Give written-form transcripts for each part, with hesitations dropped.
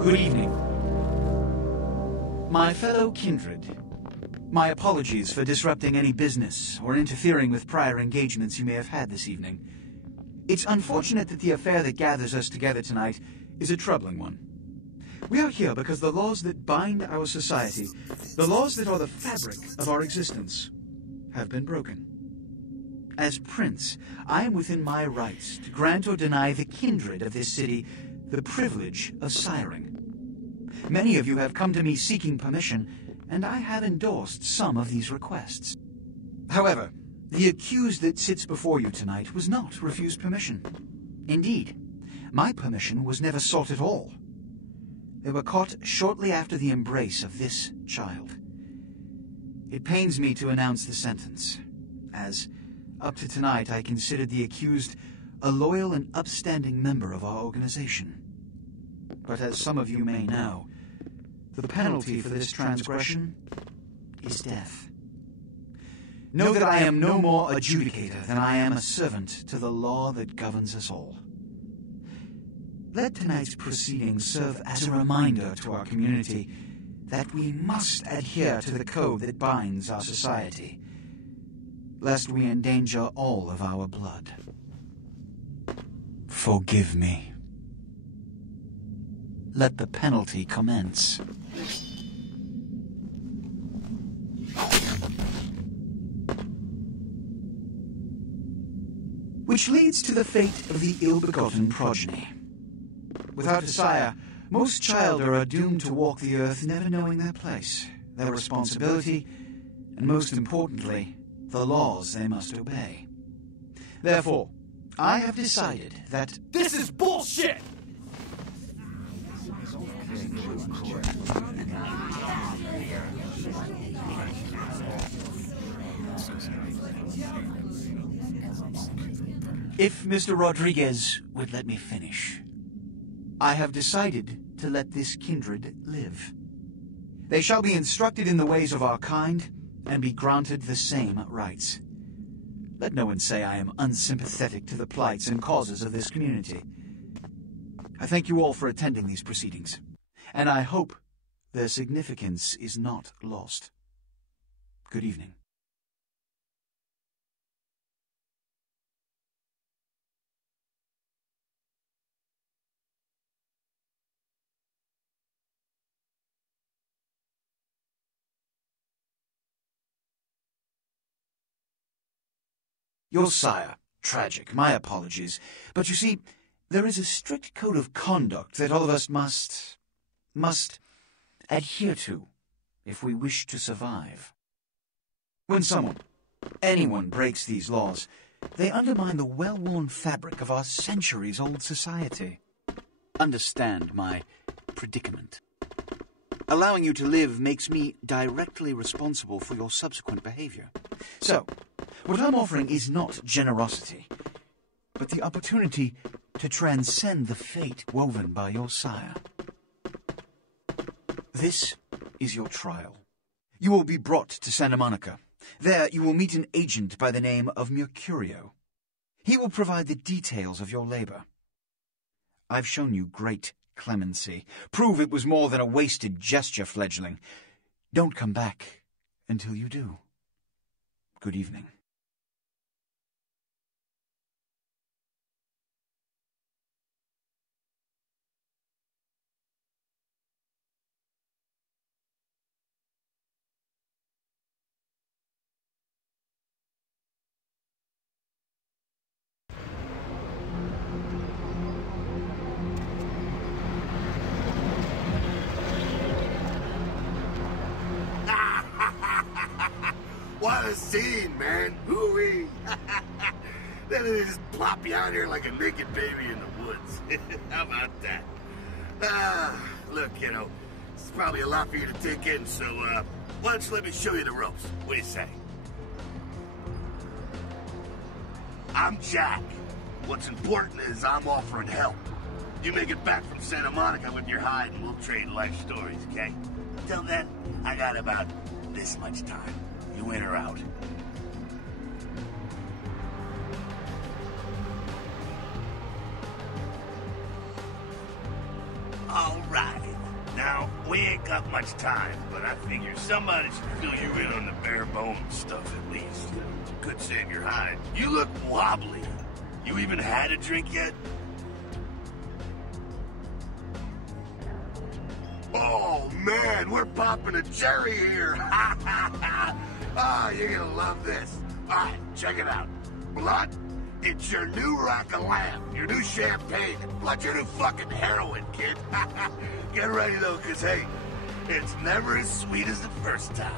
Good evening. My fellow kindred, my apologies for disrupting any business or interfering with prior engagements you may have had this evening. It's unfortunate that the affair that gathers us together tonight is a troubling one. We are here because the laws that bind our society, the laws that are the fabric of our existence, have been broken. As Prince, I am within my rights to grant or deny the kindred of this city the privilege of siring. Many of you have come to me seeking permission, and I have endorsed some of these requests. However, the accused that sits before you tonight was not refused permission. Indeed, my permission was never sought at all. They were caught shortly after the embrace of this child. It pains me to announce the sentence, as up to tonight I considered the accused a loyal and upstanding member of our organization. But as some of you may know, the penalty for this transgression is death. Know that I am no more adjudicator than I am a servant to the law that governs us all. Let tonight's proceedings serve as a reminder to our community that we must adhere to the code that binds our society, lest we endanger all of our blood. Forgive me. Let the penalty commence. Which leads to the fate of the ill-begotten progeny. Without a sire, most children are doomed to walk the earth never knowing their place, their responsibility, and most importantly, the laws they must obey. Therefore, I have decided that this is bullshit! If Mr. Rodriguez would let me finish. I have decided to let this kindred live. They shall be instructed in the ways of our kind and be granted the same rights. Let no one say I am unsympathetic to the plights and causes of this community. I thank you all for attending these proceedings, and I hope their significance is not lost. Good evening. Your sire. Tragic. My apologies. But you see, there is a strict code of conduct that all of us must adhere to if we wish to survive. When anyone breaks these laws, they undermine the well-worn fabric of our centuries-old society. Understand my predicament. Allowing you to live makes me directly responsible for your subsequent behavior. So, what I'm offering is not generosity, but the opportunity to transcend the fate woven by your sire. This is your trial. You will be brought to Santa Monica. There you will meet an agent by the name of Mercurio. He will provide the details of your labor. I've shown you great clemency. Prove it was more than a wasted gesture, fledgling. Don't come back until you do. Good evening. What a scene, man. Hoo-wee. Then they just plop you out here like a naked baby in the woods. How about that? Look, it's probably a lot for you to take in, so, why don't you let me show you the ropes? What do you say? I'm Jack. What's important is I'm offering help. You make it back from Santa Monica with your hide and we'll trade life stories, okay? Till then, I got about this much time. You in or out? All right. got much time, but I figure somebody should fill you in on the bare bones stuff at least. Could save your hide. You look wobbly. You even had a drink yet? Oh man, we're popping a cherry here. Ah, you're gonna love this. Alright, check it out. Blood, it's your new rack of lamb, your new champagne. Blood, your new fucking heroin, kid. Get ready though, cause hey, it's never as sweet as the first time.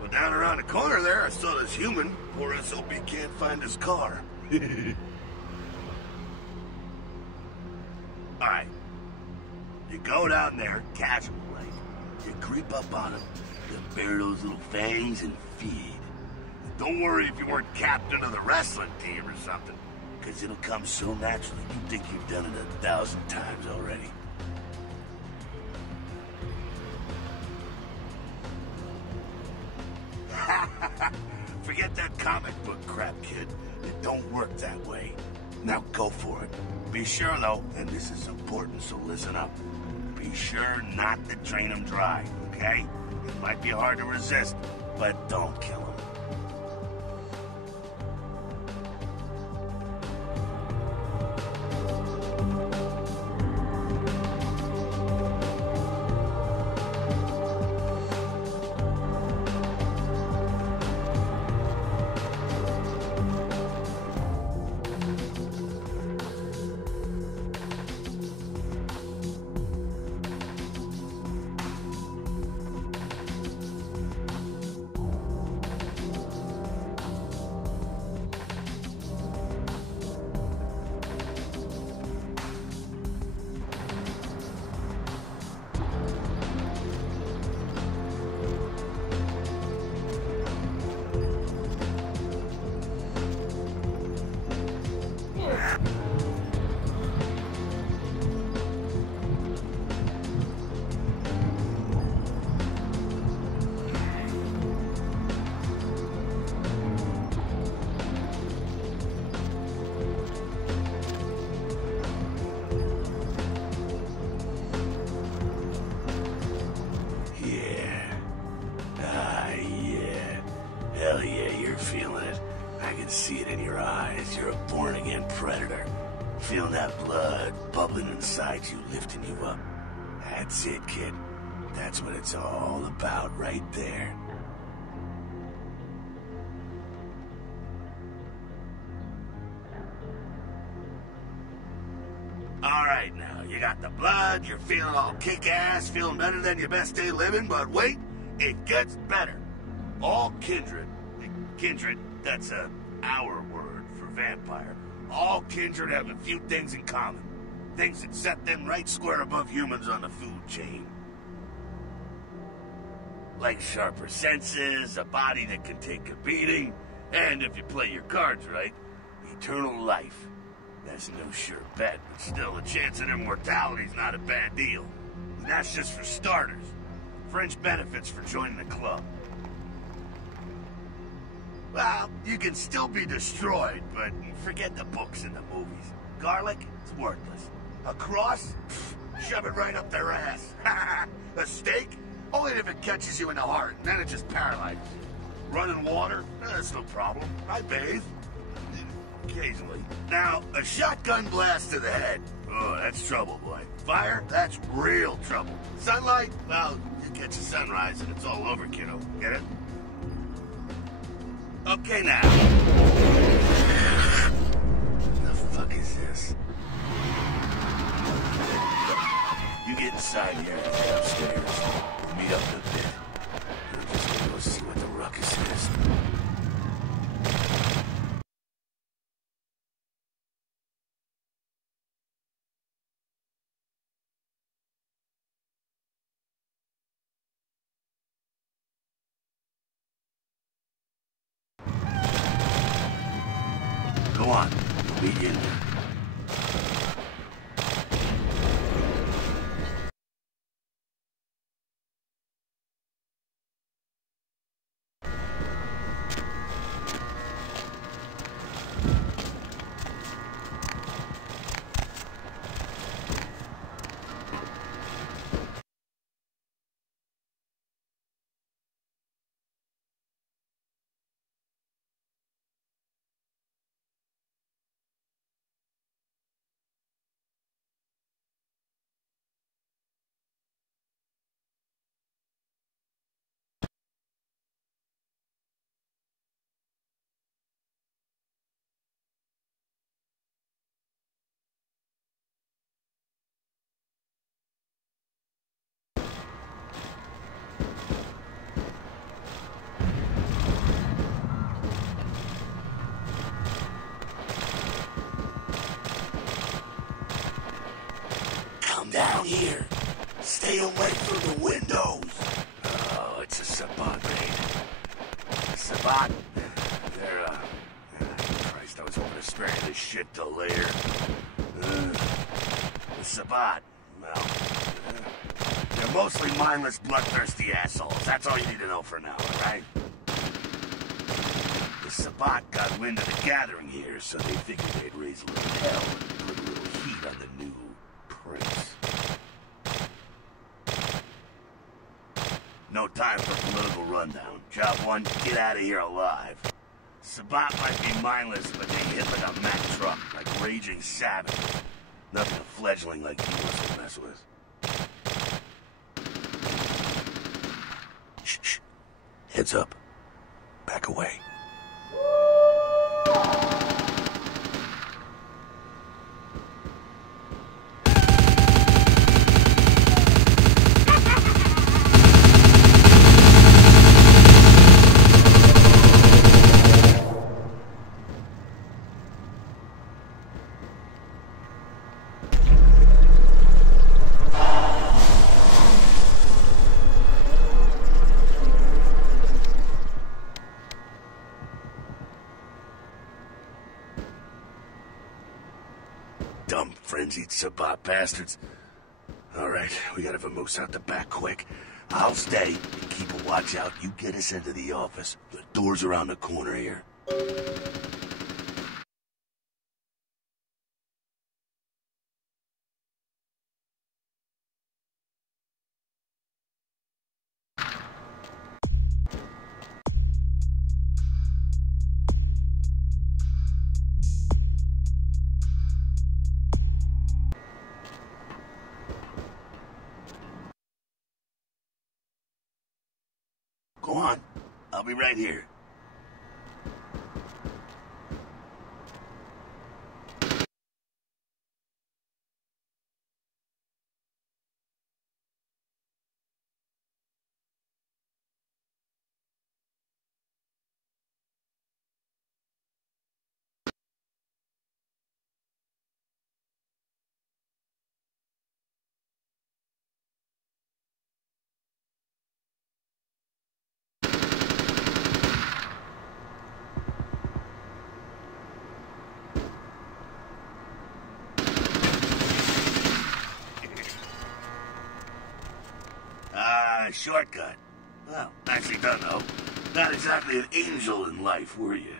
Well, down around the corner there, I saw this human. Poor SOB can't find his car. Alright. You go down there, casual like. You creep up on him. You bare those little fangs and feed. Don't worry if you weren't captain of the wrestling team or something, because it'll come so naturally you think you've done it 1,000 times already. Forget that comic book crap, kid. It don't work that way. Now go for it. Be sure, though, and this is important, so listen up. Be sure not to drain him dry, okay? It might be hard to resist, but don't kill him. Hell yeah, you're feeling it. I can see it in your eyes. You're a born-again predator. Feeling that blood bubbling inside you, lifting you up. That's it, kid. That's what it's all about right there. Alright now, you got the blood, you're feeling all kick-ass, feeling better than your best day living, but wait, it gets better. All kindred, that's our word for vampire. All kindred have a few things in common. Things that set them right square above humans on the food chain. Like sharper senses, a body that can take a beating, and if you play your cards right, eternal life. That's no sure bet, but still the chance of immortality's not a bad deal. And that's just for starters. Fringe benefits for joining the club. Well, you can still be destroyed, but forget the books and the movies. Garlic, it's worthless. A cross? Pfft, shove it right up their ass. A stake? Only if it catches you in the heart, and then it just paralyzes you. Running water? That's no problem. I bathe. Occasionally. Now, a shotgun blast to the head. Oh, that's trouble, boy. Fire? That's real trouble. Sunlight? Well, you catch a sunrise and it's all over, kiddo. Get it? Okay, now. The fuck is this? You get inside here and head upstairs. We'll meet up in a bit. We're just gonna go see what the ruckus is. Go on, we'll meet you in there. Sabbat? They're, Christ, I was hoping to spare you this shit till later. The Sabbat, well, they're mostly mindless, bloodthirsty assholes. That's all you need to know for now, alright? The Sabbat got wind of the gathering here, so they figured they'd raise a little hell and put a little heat on the new prince. No time for political rundown. Job one, get out of here alive. Sabbat might be mindless, but they hit like a Mack truck, like raging savages. Nothing a fledgling like you wants to mess with. Shh, shh. Heads up. Back away. Dumb, frenzied Sabbat bastards. Alright, we gotta vamoose out the back quick. I'll stay and keep a watch out. You get us into the office. The door's around the corner here. Go on. I'll be right here. Shortcut. Well, nicely done, though. Not exactly an angel in life, were you?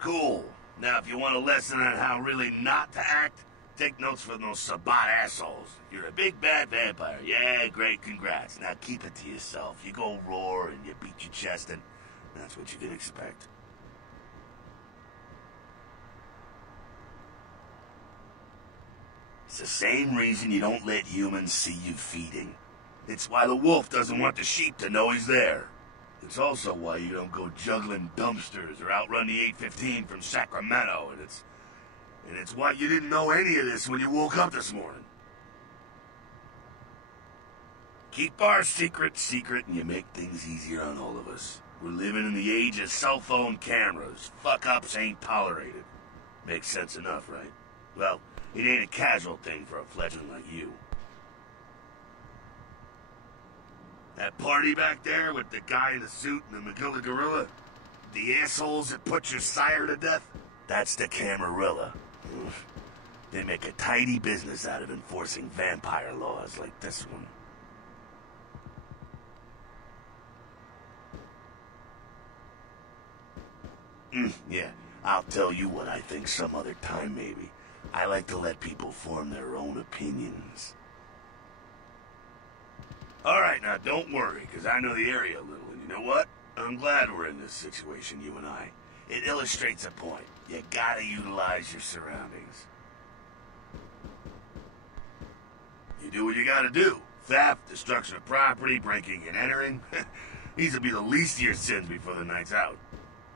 Cool. Now, if you want a lesson on how really not to act, take notes from those Sabbat assholes. You're a big bad vampire. Yeah, great, congrats. Now keep it to yourself. You go roar and you beat your chest, and that's what you can expect. It's the same reason you don't let humans see you feeding. It's why the wolf doesn't want the sheep to know he's there. It's also why you don't go juggling dumpsters or outrun the 815 from Sacramento, and it's why you didn't know any of this when you woke up this morning. Keep our secret secret, and you make things easier on all of us. We're living in the age of cell phone cameras. Fuck-ups ain't tolerated. Makes sense enough, right? Well, it ain't a casual thing for a fledgling like you. That party back there with the guy in the suit and the McGilda gorilla? The assholes that put your sire to death? That's the Camarilla. They make a tidy business out of enforcing vampire laws like this one. Yeah, I'll tell you what I think some other time, maybe. I like to let people form their own opinions. Alright, now don't worry, because I know the area a little, and you know what? I'm glad we're in this situation, you and I. It illustrates a point. You gotta utilize your surroundings. You do what you gotta do. Theft, destruction of property, breaking and entering. These will be the least of your sins before the night's out.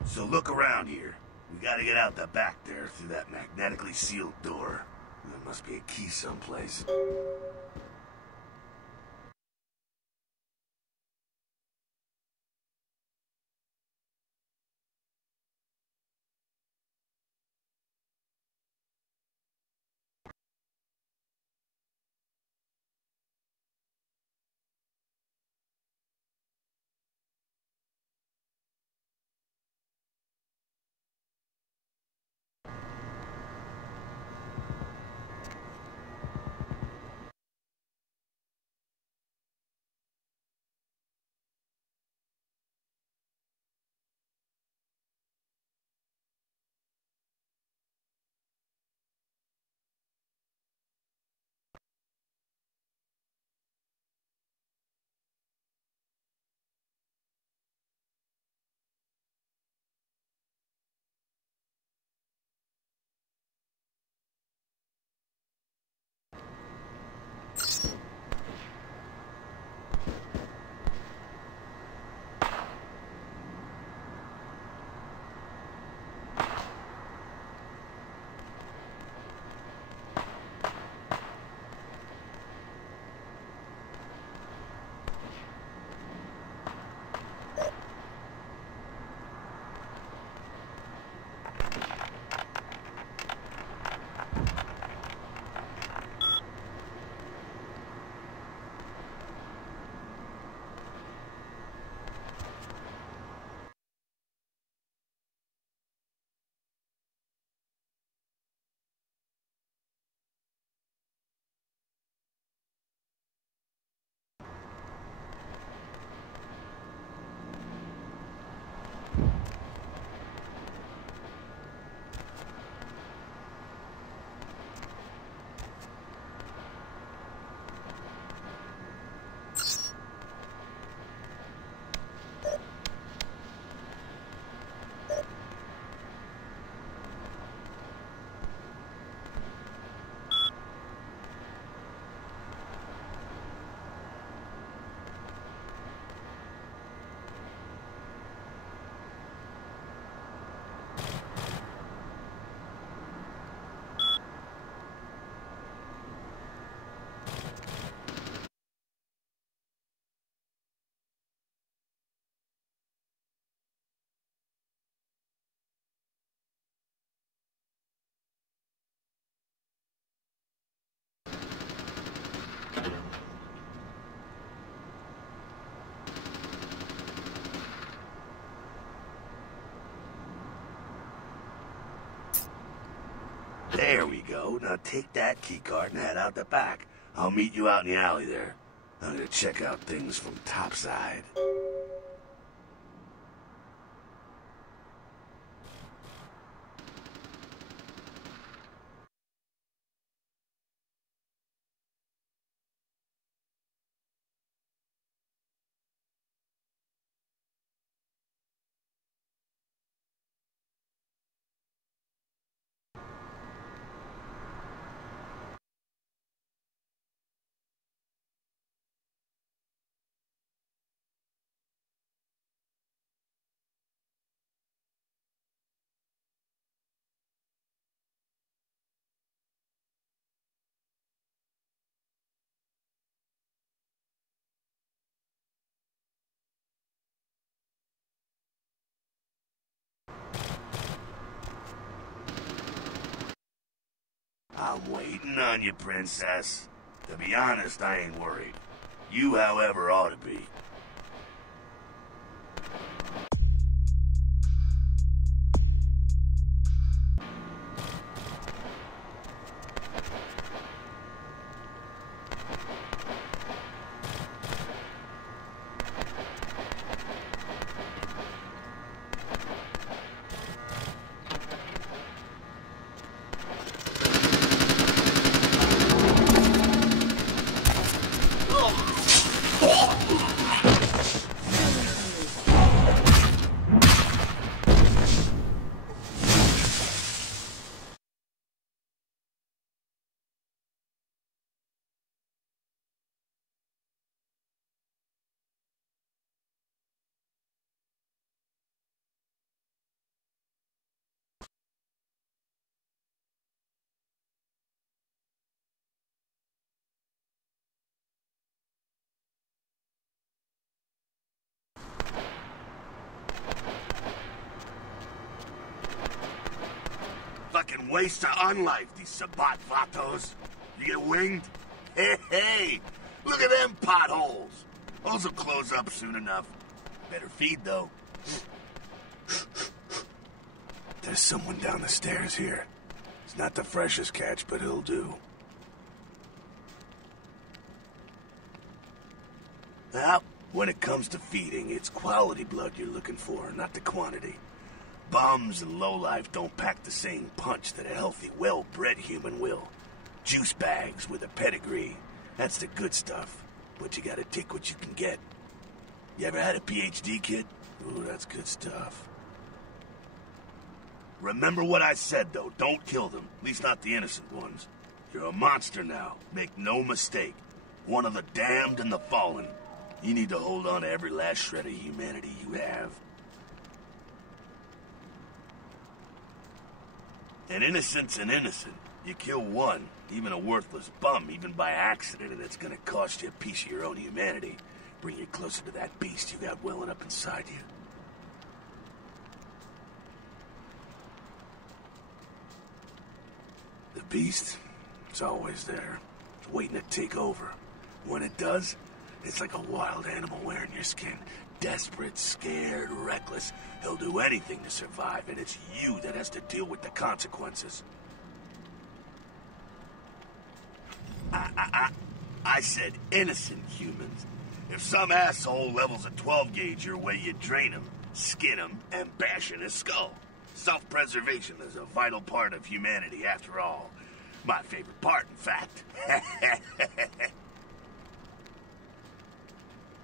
So look around here. We gotta get out the back there through that magnetically sealed door. There must be a key someplace. There we go. Now take that keycard and head out the back. I'll meet you out in the alley there. I'm gonna check out things from topside. I'm waiting on you, princess. To be honest, I ain't worried. You, however, ought to be. Fucking waste of unlife, these Sabat vatos. You get winged? Hey, look at them potholes. Those will close up soon enough. Better feed, though. There's someone down the stairs here. It's not the freshest catch, but it'll do. Now, when it comes to feeding, it's quality blood you're looking for, not the quantity. Bums and lowlife don't pack the same punch that a healthy, well-bred human will. Juice bags with a pedigree. That's the good stuff. But you gotta take what you can get. You ever had a PhD, kid? Ooh, that's good stuff. Remember what I said, though. Don't kill them. At least not the innocent ones. You're a monster now. Make no mistake. One of the damned and the fallen. You need to hold on to every last shred of humanity you have. An innocent's an innocent. You kill one, even a worthless bum, even by accident, and it's gonna cost you a piece of your own humanity. Bring you closer to that beast you got welling up inside you. The beast, it's always there. It's waiting to take over. When it does, it's like a wild animal wearing your skin. Desperate, scared, reckless. He'll do anything to survive, and it's you that has to deal with the consequences. I said innocent humans. If some asshole levels a 12 gauge your way, you drain him, skin him, and bash in his skull. Self-preservation is a vital part of humanity, after all. My favorite part, in fact.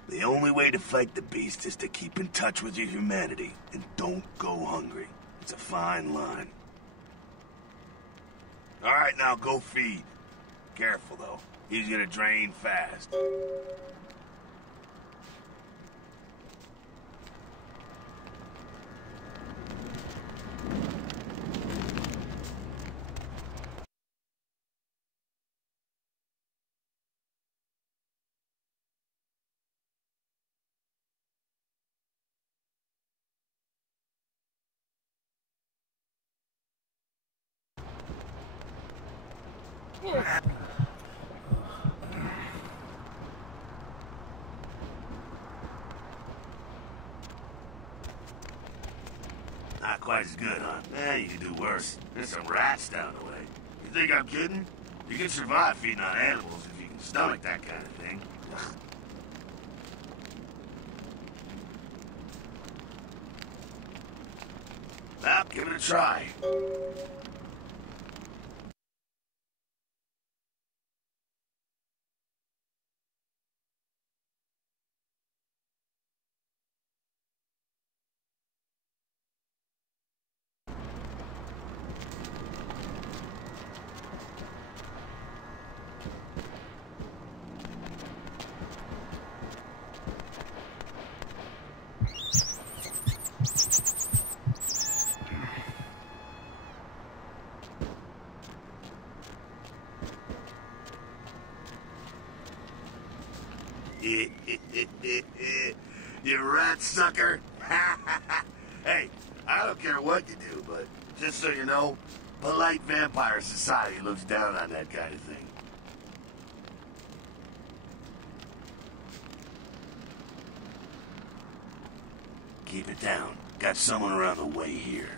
The only way to fight the beast is to keep in touch with your humanity, and don't go hungry. It's a fine line. All right, now go feed. Careful, though. He's gonna drain fast. Not quite as good, huh? You could do worse. There's some rats down the way. think I'm kidding? You can survive feeding on animals if you can stomach that kind of thing. Well, give it a try. You rat sucker. Hey, I don't care what you do, but just so you know, polite vampire society looks down on that kind of thing. Keep it down. Got someone around the way here.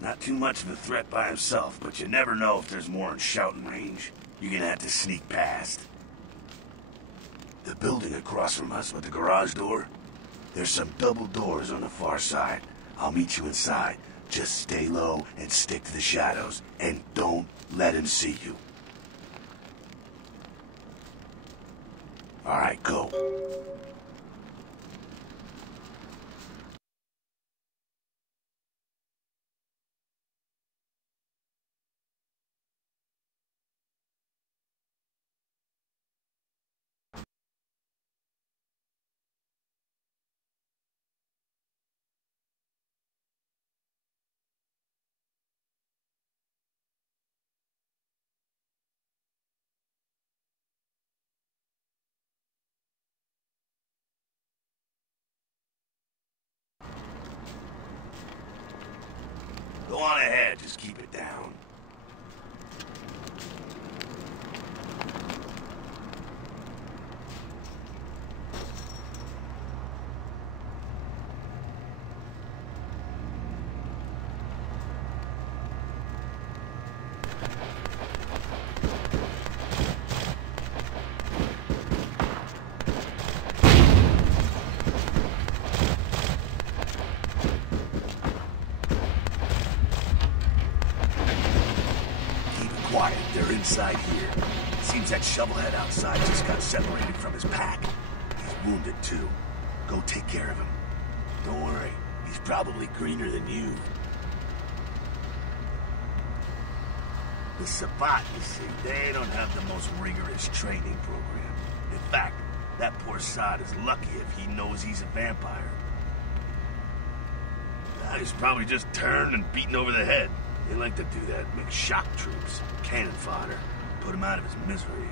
Not too much of a threat by himself, but you never know if there's more in shouting range. You're gonna have to sneak past. The building across from us with the garage door, there's some double doors on the far side. I'll meet you inside. Just stay low and stick to the shadows, and don't let him see you. All right, go. Go on ahead, just keep it down. Quiet, they're inside here. Seems that shovelhead outside just got separated from his pack. He's wounded too. Go take care of him. Don't worry, he's probably greener than you. The Sabbat, you see, they don't have the most rigorous training program. In fact, that poor sod is lucky if he knows he's a vampire. He's probably just turned and beaten over the head. They like to do that, make shock troops, cannon fodder, put him out of his misery.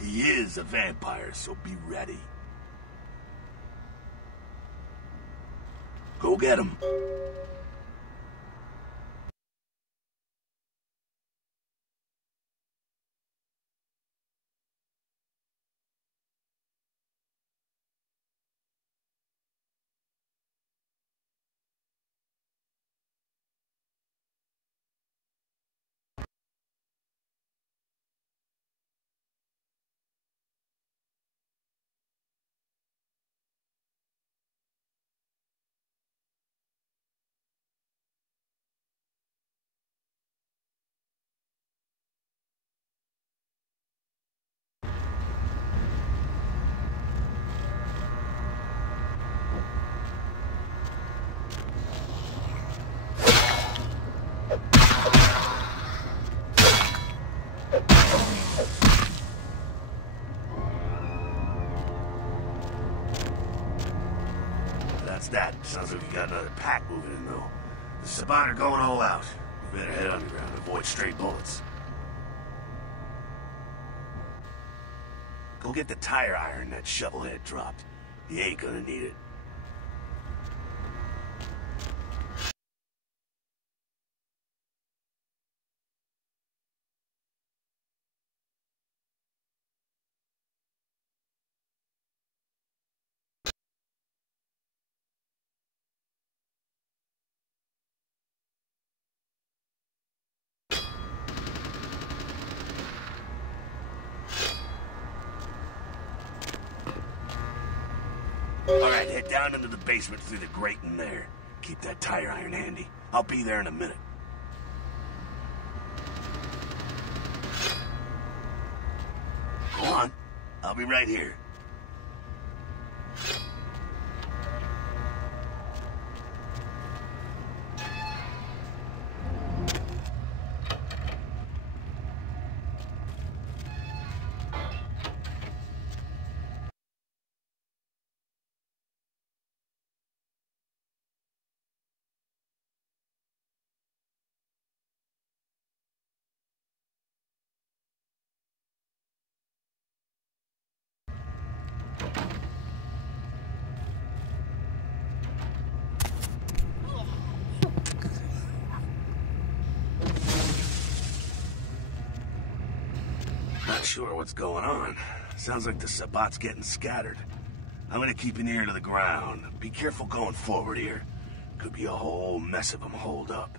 He is a vampire, so be ready. Go get him. That sounds like we got another pack moving in, though. The Sabbat are going all out. We better head underground, avoid stray bullets. Go get the tire iron that shovelhead dropped. He ain't gonna need it. Alright, head down into the basement through the grate in there. Keep that tire iron handy. I'll be there in a minute. Go on. I'll be right here. Not sure what's going on. Sounds like the Sabbat's getting scattered. I'm gonna keep an ear to the ground. Be careful going forward here. Could be a whole mess of them holed up.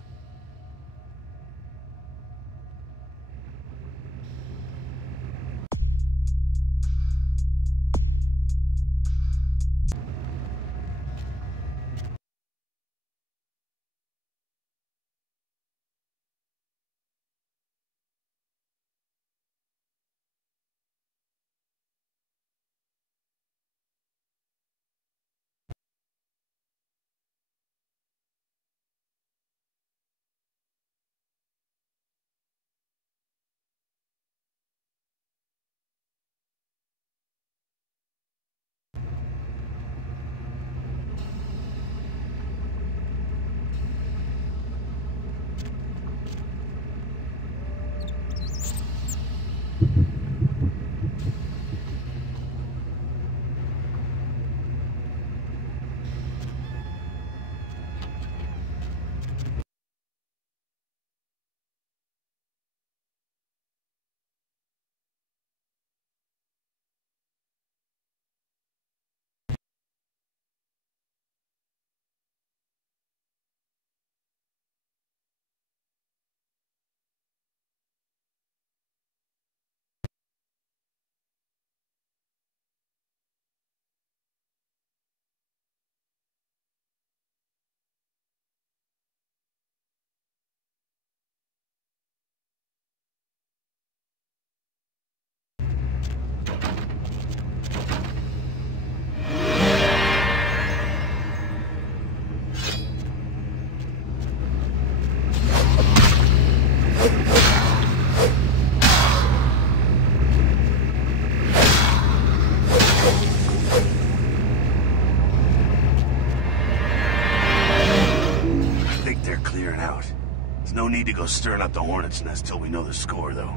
No need to go stirring up the hornet's nest till we know the score, though.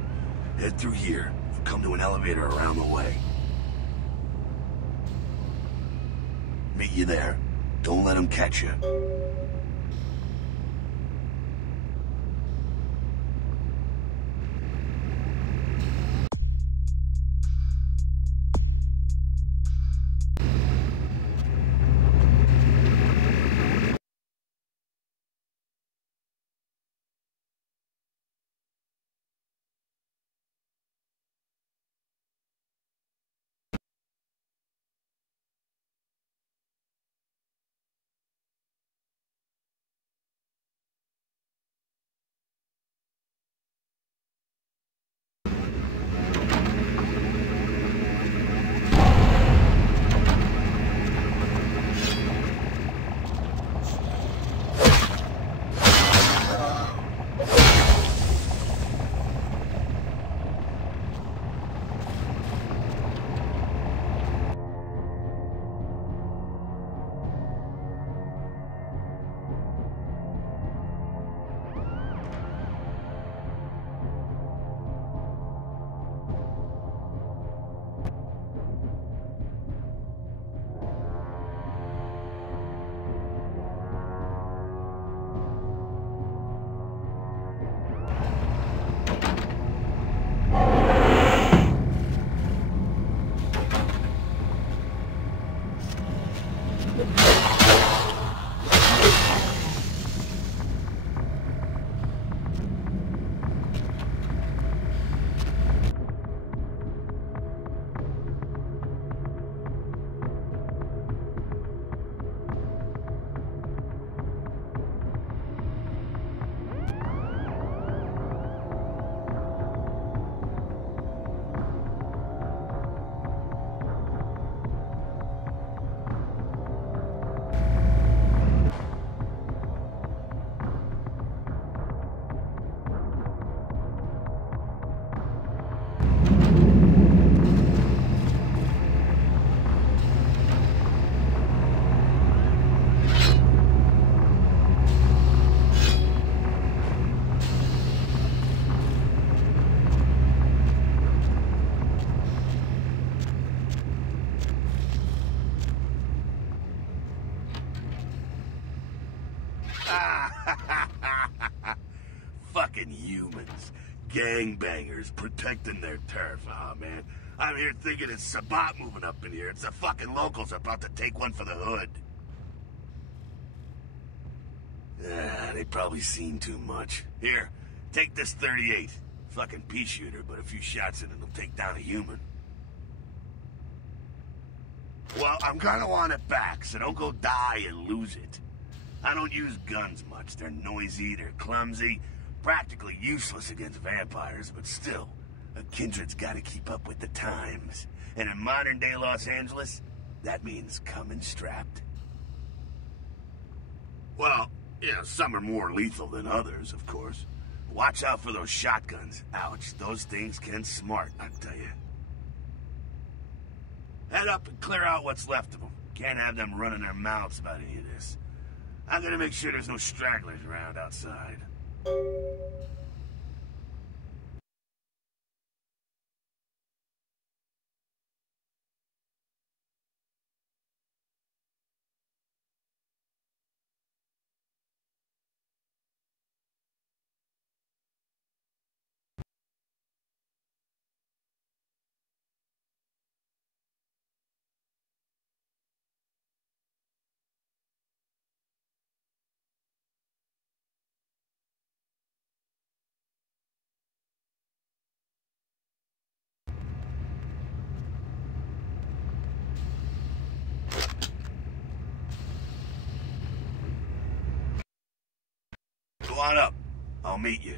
Head through here and come to an elevator around the way. Meet you there. Don't let them catch you. gangbangers protecting their turf. Oh, man. I'm here thinking it's Sabat moving up in here. It's the fucking locals about to take one for the hood. They probably seen too much. Here, take this 38. Fucking pea shooter, but a few shots in it'll take down a human. Well, I'm gonna want it back, so don't go die and lose it. I don't use guns much. They're noisy, they're clumsy, practically useless against vampires, but still, a kindred's gotta keep up with the times. And in modern-day Los Angeles, that means coming strapped. Well, yeah, some are more lethal than others, of course. Watch out for those shotguns. Ouch, those things can smart, I tell you. Head up and clear out what's left of them. Can't have them running their mouths about any of this. I'm gonna make sure there's no stragglers around outside. Go on up. I'll meet you.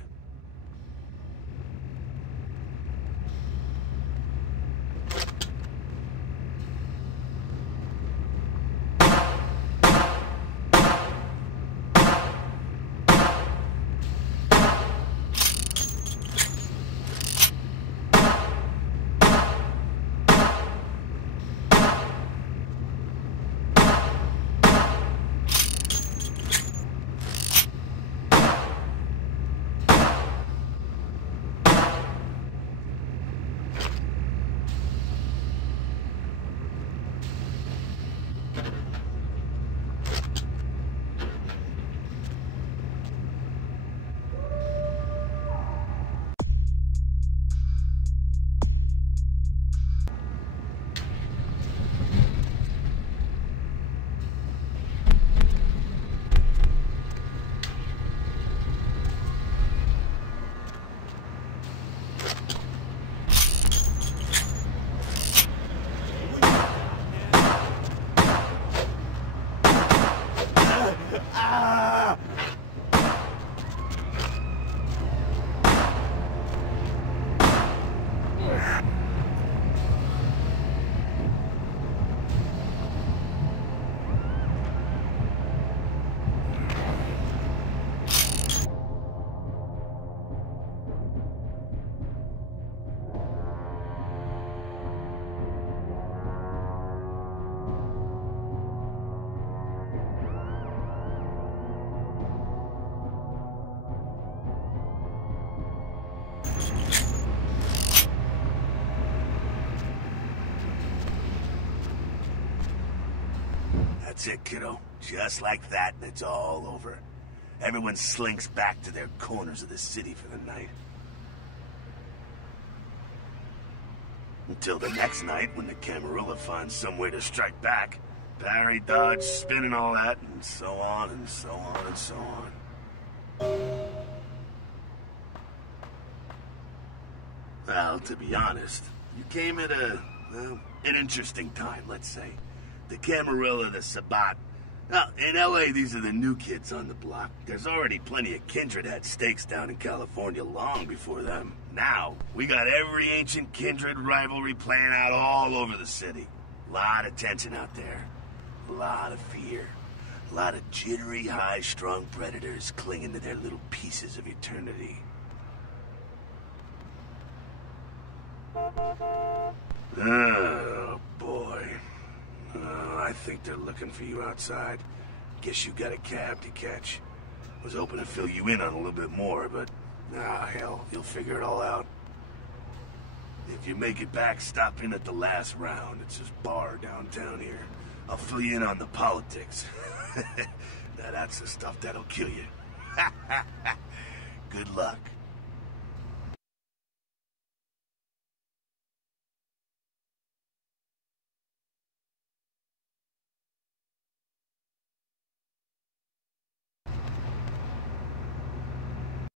That's it, kiddo. Just like that, and it's all over. Everyone slinks back to their corners of the city for the night. Until the next night, when the Camarilla finds some way to strike back. Parry, dodge, spin and all that, and so on, and so on, and so on. Well, to be honest, you came at well, an interesting time, let's say. The Camarilla, the Sabat. Now, in LA, these are the new kids on the block. There's already plenty of kindred had stakes down in California long before them. Now, we got every ancient kindred rivalry playing out all over the city. A lot of tension out there. A lot of fear. A lot of jittery, high-strung predators clinging to their little pieces of eternity. Oh, boy. I think they're looking for you outside. Guess you got a cab to catch. Was hoping to fill you in on a little bit more, but... hell, you'll figure it all out. If you make it back, stop in at the last round. It's this bar downtown here. I'll fill you in on the politics. Now that's the stuff that'll kill you. Good luck.